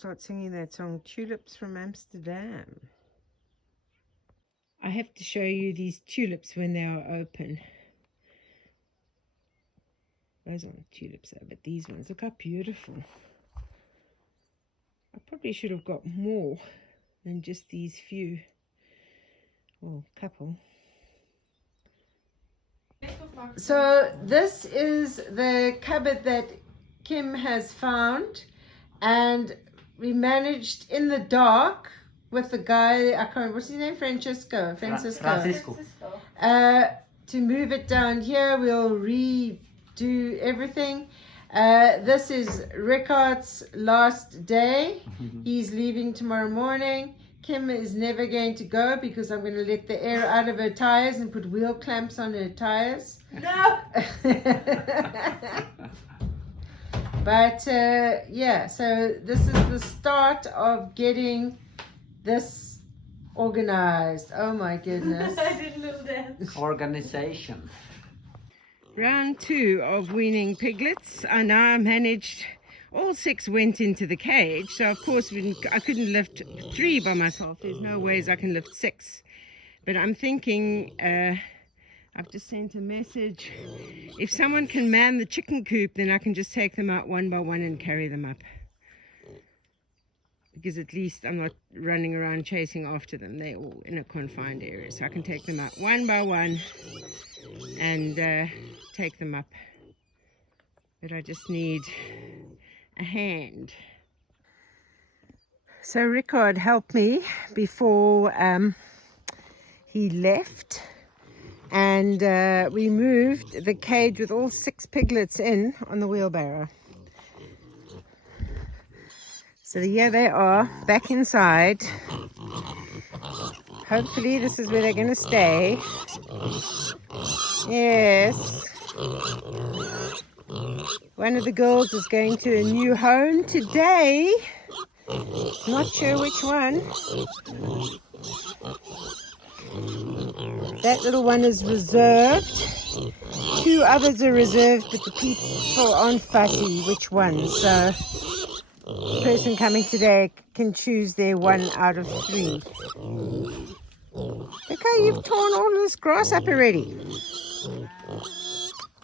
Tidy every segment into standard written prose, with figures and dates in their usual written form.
start singing that song, Tulips from Amsterdam. I have to show you these tulips when they are open. Those aren't tulips though, but these ones, look how beautiful. I probably should have got more than just these few, or couple. So this is the cupboard that Kim has found, and we managed in the dark with the guy, I can't, what's his name? Francisco to move it down here. We'll redo everything. This is Rickard's last day. He's leaving tomorrow morning. Kim is never going to go because I'm going to let the air out of her tires and put wheel clamps on her tires. No! But yeah, so this is the start of getting this organized. Oh my goodness. I did a little dance. Organization. Round 2 of weaning piglets. I now managed, all 6 went into the cage, so of course I couldn't lift 3 by myself. There's no ways I can lift 6. But I'm thinking, I've just sent a message, if someone can man the chicken coop, then I can just take them out one by one and carry them up. Because at least I'm not running around chasing after them. They're all in a confined area, so I can take them out one by one and take them up. But I just need a hand. So Rickard helped me before he left, and we moved the cage with all 6 piglets in on the wheelbarrow. So here they are, back inside. Hopefully this is where they're going to stay. Yes. One of the girls is going to a new home today. Not sure which one. That little one is reserved. 2 others are reserved, but the people aren't fussy which one. So the person coming today can choose their 1 out of 3. Look how you've torn all this grass up already.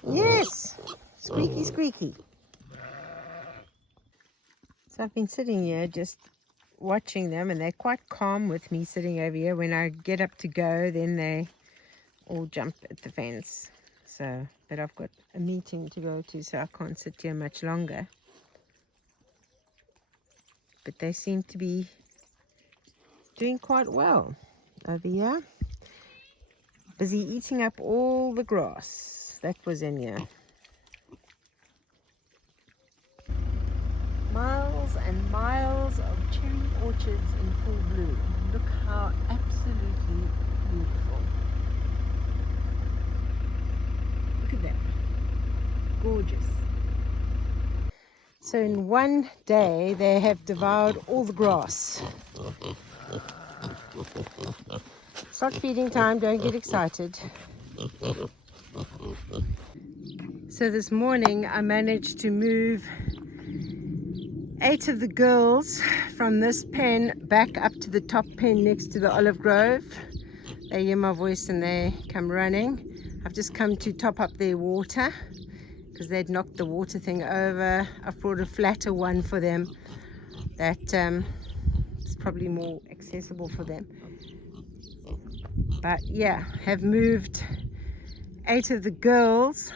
Yes. Squeaky, squeaky. So I've been sitting here just watching them, and they're quite calm with me sitting over here. When I get up to go, then they all jump at the fence. So, but I've got a meeting to go to, so I can't sit here much longer. But they seem to be doing quite well over here. Busy eating up all the grass that was in here. Miles and miles of cherry orchards in full bloom. Look how absolutely beautiful. Look at that. Gorgeous. So in one day they have devoured all the grass. It's not feeding time, don't get excited. So this morning I managed to move 8 of the girls from this pen back up to the top pen next to the olive grove. They hear my voice and they come running. I've just come to top up their water because they'd knocked the water thing over. I've brought a flatter one for them that is probably more accessible for them. But yeah, have moved 8 of the girls.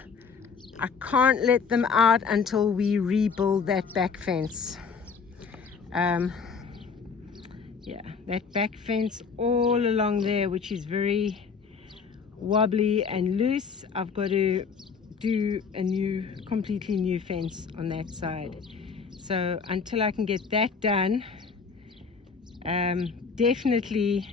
I can't let them out until we rebuild that back fence. Yeah, that back fence all along there, which is very wobbly and loose. I've got to do a completely new fence on that side. So until I can get that done, definitely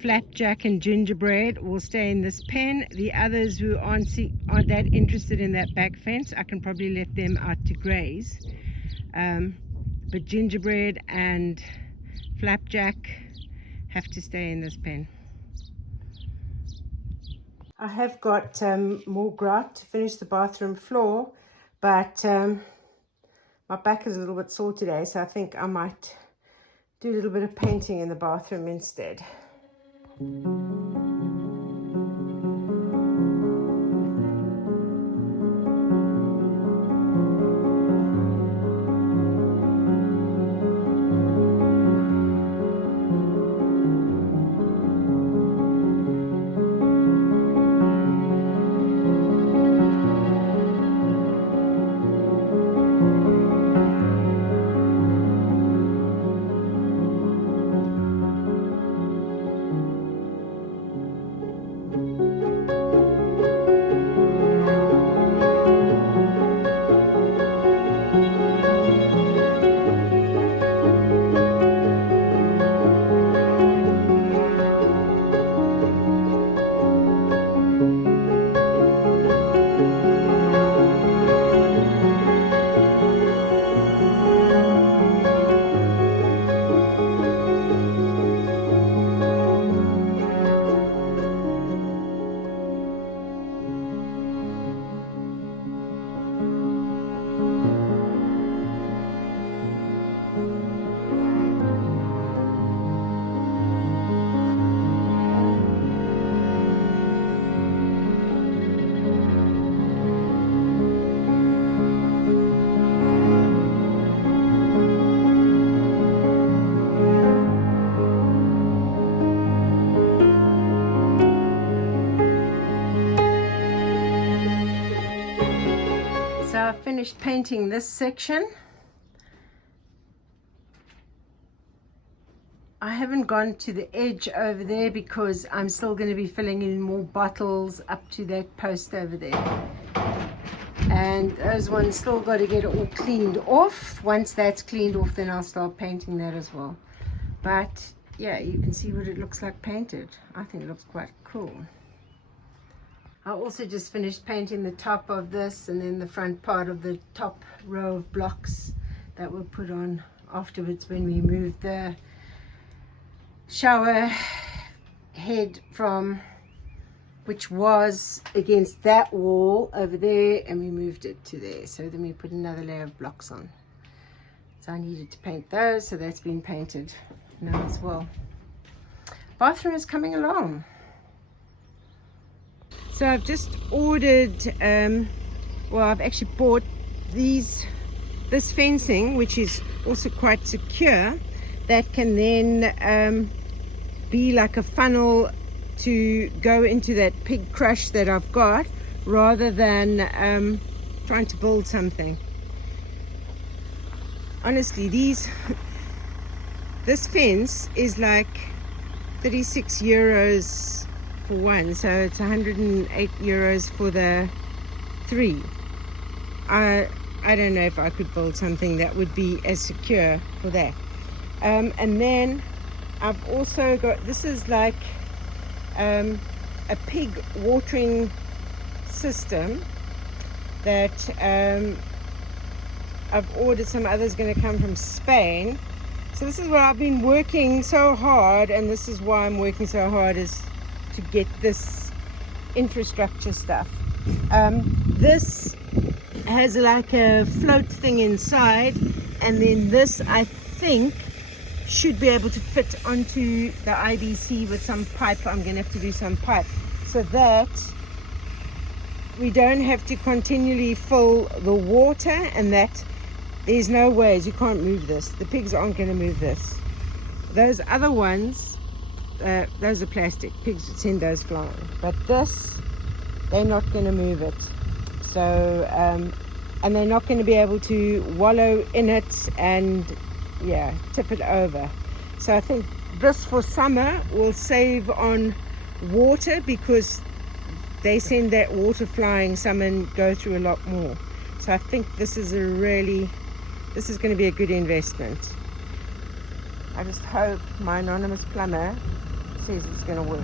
Flapjack and Gingerbread will stay in this pen. The others who aren't that interested in that back fence, I can probably let them out to graze. But Gingerbread and Flapjack have to stay in this pen. I have got more grout to finish the bathroom floor, but my back is a little bit sore today, so I think I might do a little bit of painting in the bathroom instead. So I finished painting this section. I haven't gone to the edge over there because I'm still going to be filling in more bottles up to that post over there. And those ones still got to get it all cleaned off. Once that's cleaned off, then I'll start painting that as well. But yeah, you can see what it looks like painted. I think it looks quite cool. I also just finished painting the top of this and then the front part of the top row of blocks that were put on afterwards when we moved the shower head from, which was against that wall over there, and we moved it to there. So then we put another layer of blocks on. So I needed to paint those, so that's been painted now as well. Bathroom is coming along. So I've just ordered, well, I've actually bought this fencing, which is also quite secure, that can then be like a funnel to go into that pig crush that I've got, rather than trying to build something. Honestly, this fence is like 36 euros for one, so it's 108 euros for the 3. I don't know if I could build something that would be as secure for that. And then I've also got, this is like a pig watering system that I've ordered. Some others going to come from Spain. So this is what I've been working so hard, and this is why I'm working so hard, is to get this infrastructure stuff. This has like a float thing inside, and then this, I think, should be able to fit onto the IBC with some pipe. I'm going to have to do some pipe so that we don't have to continually fill the water, and that there's no ways, you can't move this. The pigs aren't going to move this. Those other ones, those are plastic. Pigs would send those flying. But this, they're not going to move it. So, and they're not going to be able to wallow in it and, yeah, tip it over. So I think this for summer will save on water, because they send that water flying some and go through a lot more. So I think this is this is going to be a good investment. I just hope my anonymous plumber says it's going to work.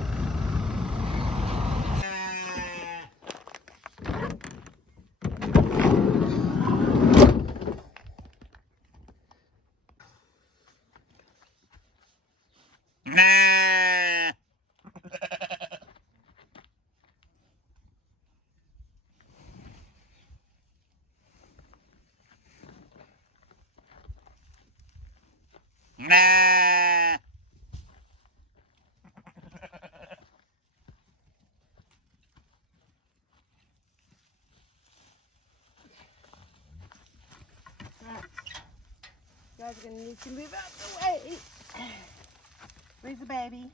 gonna need to move out the way. Where's the baby?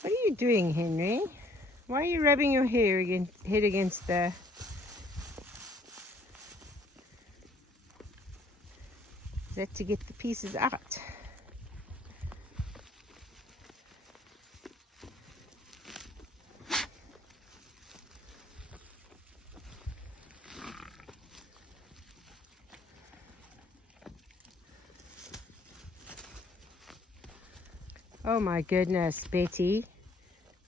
What are you doing, Henry? Why are you rubbing your head against the... Is that to get the pieces out? Oh my goodness, Betty.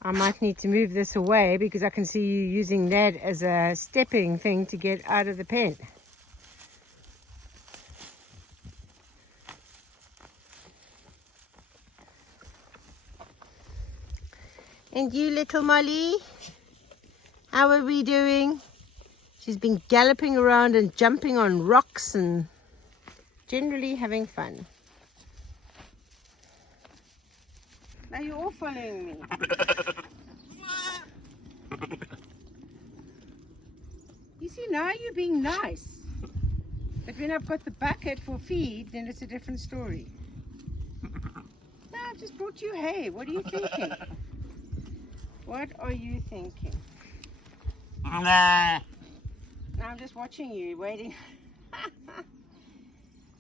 I might need to move this away because I can see you using that as a stepping thing to get out of the pen. And you, little Molly, how are we doing? She's been galloping around and jumping on rocks and generally having fun. Now you're all following me. You see, now you're being nice. But when I've got the bucket for feed, then it's a different story. No, I've just brought you hay. What are you thinking? What are you thinking? Now I'm just watching you, waiting.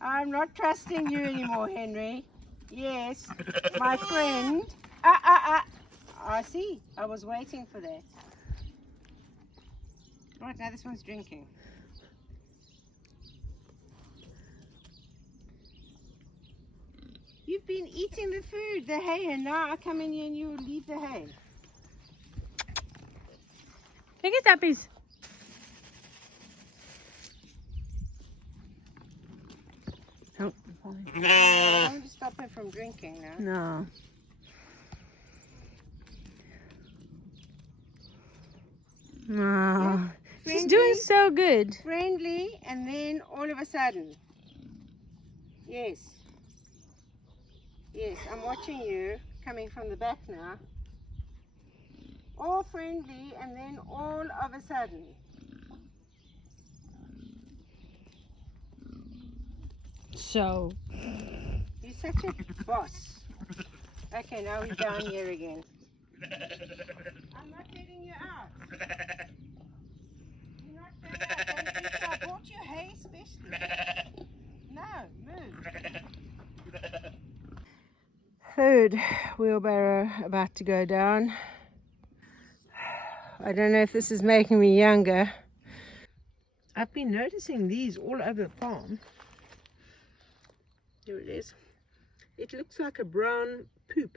I'm not trusting you anymore, Henry. Yes, my friend. I see. I was waiting for that. Right, now this one's drinking. You've been eating the food, the hay, and now I come in here and you leave the hay. Take it, Tappies. Oh, I want to stop her from drinking now. no. No. She's doing so good. Friendly, and then all of a sudden. Yes. Yes, I'm watching you coming from the back now. All friendly, and then all of a sudden. So. You're such a boss. Okay, now we're down here again. I'm not letting you out. You're not going out. I brought you hay especially. No, move. Third wheelbarrow about to go down. I don't know if this is making me younger. I've been noticing these all over the farm. Here it is. It looks like a brown poop.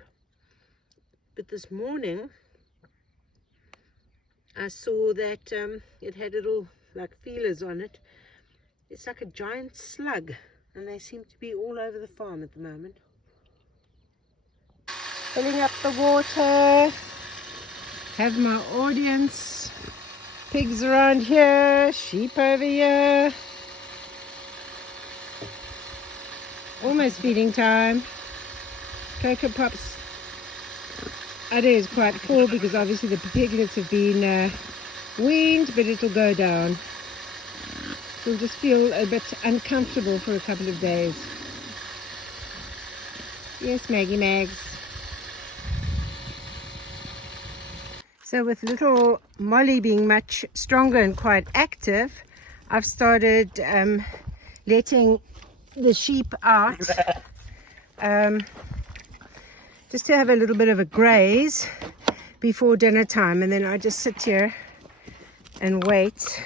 But this morning I saw that it had little like feelers on it. It's like a giant slug, and they seem to be all over the farm at the moment. Filling up the water. Have my audience. Pigs around here, sheep over here. Almost feeding time. Cocoa Pops. It is quite full because obviously the piglets have been weaned, but it'll go down. She'll just feel a bit uncomfortable for a couple of days. Yes, Maggie Mags. So with little Molly being much stronger and quite active, I've started letting the sheep out just to have a little bit of a graze before dinner time, and then I just sit here and wait.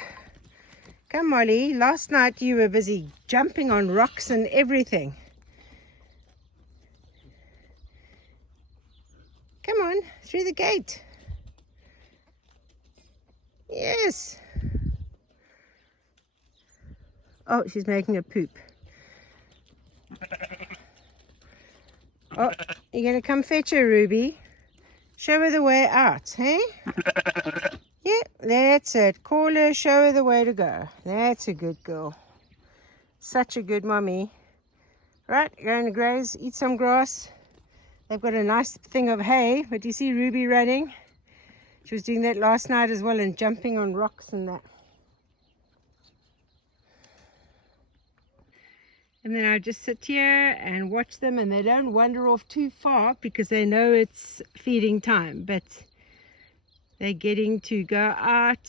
Come, Molly, last night you were busy jumping on rocks and everything. Come on, through the gate. Yes. Oh, she's making a poop. Oh, you're going to come fetch her, Ruby. Show her the way out, hey? Yeah, that's it. Call her, show her the way to go. That's a good girl. Such a good mommy. Right, going to graze, eat some grass. They've got a nice thing of hay, but you see Ruby running? She was doing that last night as well and jumping on rocks and that. And then I just sit here and watch them, and they don't wander off too far because they know it's feeding time, but they're getting to go out.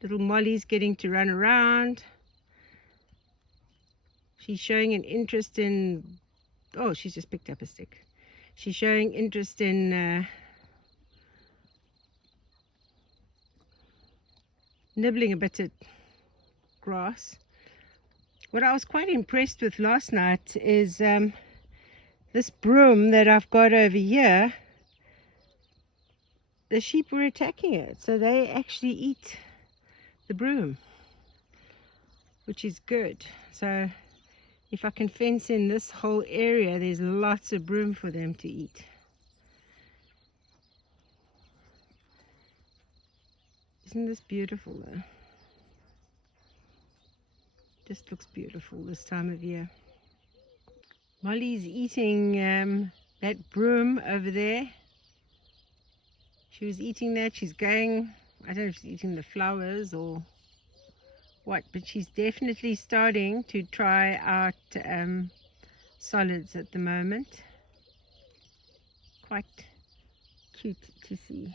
Little Molly's getting to run around. She's showing an interest in, oh, she's just picked up a stick. She's showing interest in nibbling a bit at grass. What I was quite impressed with last night is this broom that I've got over here. The sheep were attacking it, so they actually eat the broom, which is good. So if I can fence in this whole area, there's lots of broom for them to eat. Isn't this beautiful though? Just looks beautiful this time of year. Molly's eating that broom over there. She was eating that. She's going, I don't know if she's eating the flowers or what, but she's definitely starting to try out solids at the moment. Quite cute to see.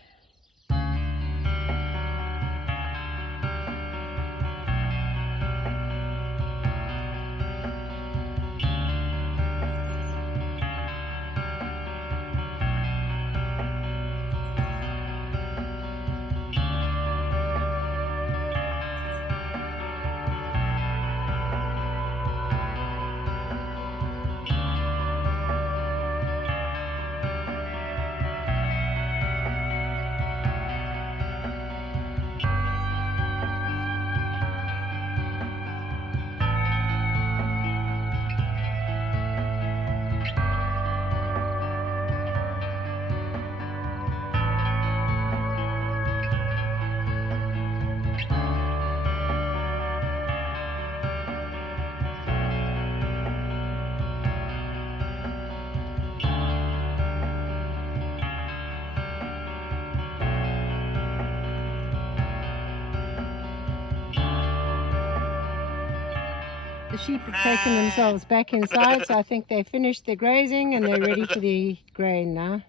The sheep have taken themselves back inside, so I think they finished their grazing and they're ready for the grain now.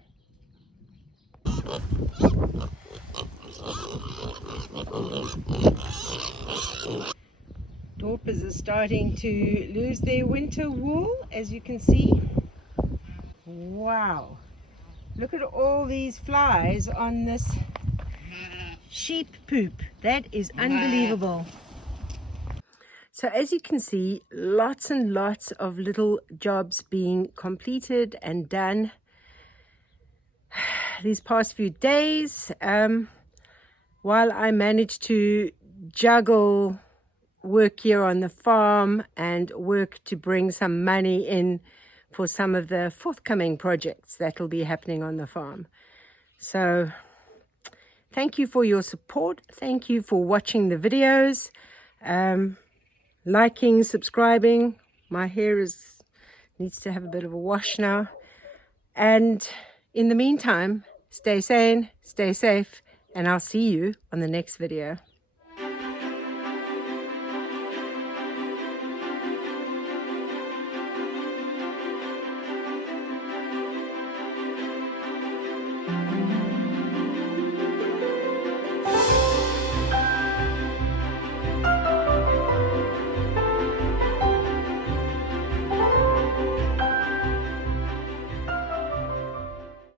Dorpers are starting to lose their winter wool, as you can see. Wow, look at all these flies on this sheep poop. That is unbelievable. So as you can see, lots and lots of little jobs being completed and done these past few days, while I managed to juggle work here on the farm and work to bring some money in for some of the forthcoming projects that will be happening on the farm. So thank you for your support. Thank you for watching the videos, liking, subscribing. My hair needs to have a bit of a wash now. And in the meantime, stay sane, stay safe, and I'll see you on the next video.